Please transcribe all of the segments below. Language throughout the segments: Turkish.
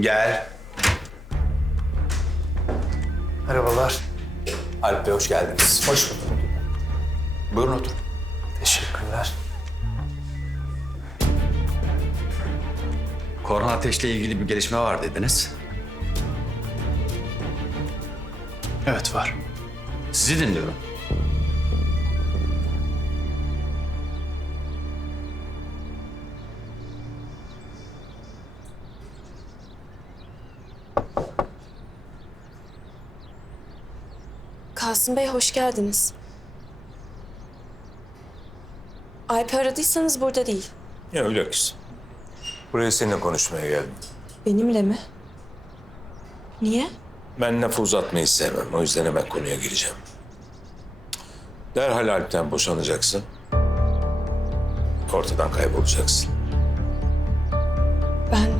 Gel. Merhabalar. Alp Bey hoş geldiniz. Hoş bulduk. Buyurun oturun. Teşekkürler. Korhan Ateş'le ilgili bir gelişme var dediniz. Evet var. Sizi dinliyorum. Kasım Bey hoş geldiniz. Alp'i aradıysanız burada değil. Ya öyle kızım. Buraya seninle konuşmaya geldim. Benimle mi? Niye? Ben lafı uzatmayı sevmem. O yüzden hemen konuya gireceğim. Derhal Alp'ten boşanacaksın. Ortadan kaybolacaksın. Ben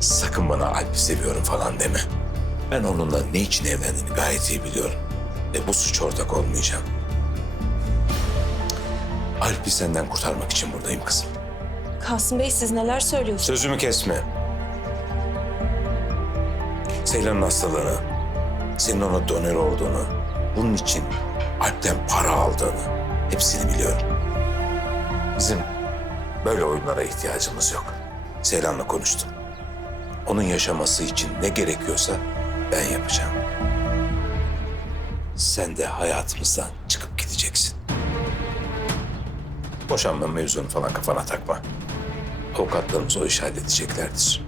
Sakın bana Alp'i seviyorum falan deme. Ben onunla ne için evlendiğini gayet iyi biliyorum. Ve bu suç ortak olmayacağım. Alp'i senden kurtarmak için buradayım kızım. Kasım Bey siz neler söylüyorsunuz? Sözümü kesme. Seylan'ın hastalığını, senin ona donör olduğunu, bunun için Alp'ten para aldığını hepsini biliyorum. Bizim böyle oyunlara ihtiyacımız yok. Seylan'la konuştum. Onun yaşaması için ne gerekiyorsa ben yapacağım. Sen de hayatımızdan çıkıp gideceksin. Boşanma mevzunu falan kafana takma. Avukatlarımız o işi halledeceklerdir.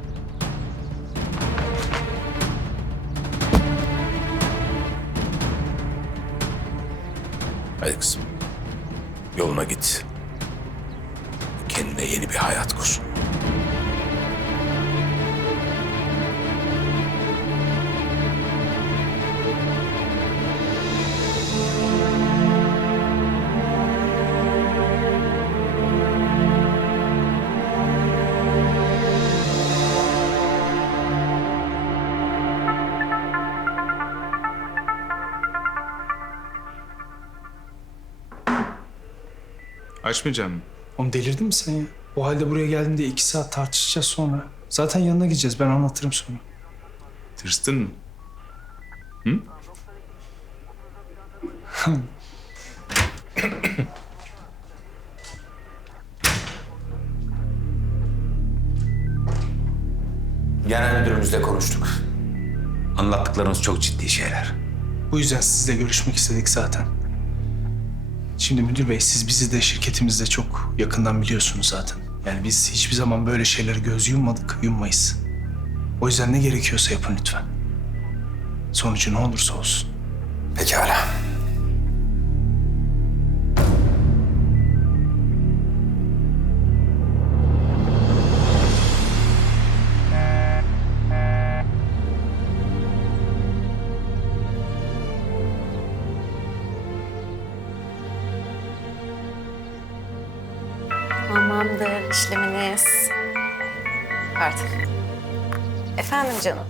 Hadi kızım. Yoluna git. Kendine yeni bir hayat kur. Açmayacağım mı? Oğlum delirdin mi sen ya? O halde buraya geldim diye iki saat tartışacağız sonra. Zaten yanına gideceğiz ben anlatırım sonra. Tırstın mı? Genel müdürümüzle konuştuk. Anlattıklarınız çok ciddi şeyler. Bu yüzden sizle görüşmek istedik zaten. Şimdi müdür bey siz bizi de şirketimizde çok yakından biliyorsunuz zaten. Yani biz hiçbir zaman böyle şeylere göz yummadık, yummayız. O yüzden ne gerekiyorsa yapın lütfen. Sonucu ne olursa olsun. Pekala. Tamamdır işleminiz. Pardon. Efendim canım.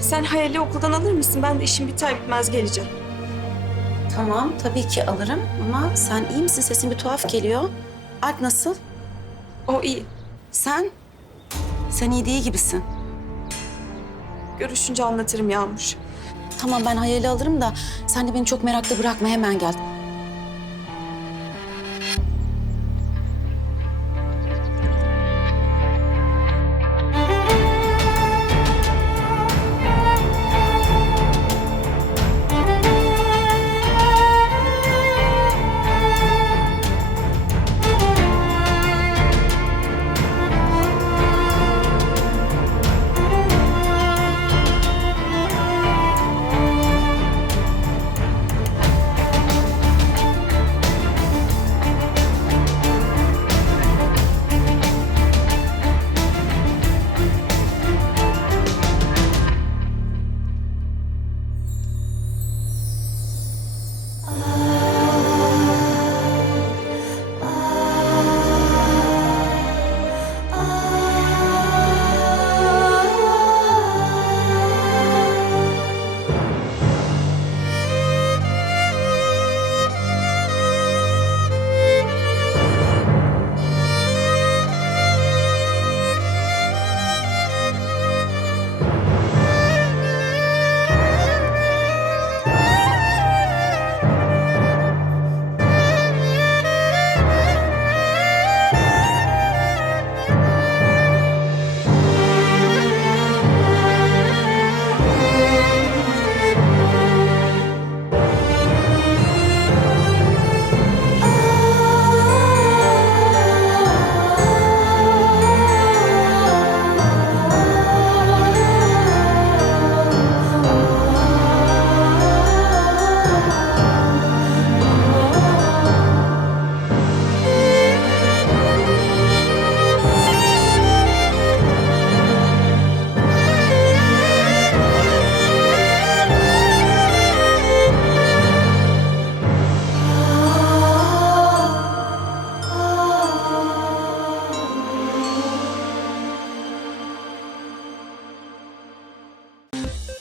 Sen Hayal'i okuldan alır mısın? Ben de işim biter bitmez geleceğim. Tamam tabii ki alırım ama sen iyi misin? Sesin bir tuhaf geliyor. Alp nasıl? O iyi. Sen? Sen iyi değil gibisin. Görüşünce anlatırım Yağmur. Tamam ben hayali alırım da sen de beni çok merakta bırakma hemen gel.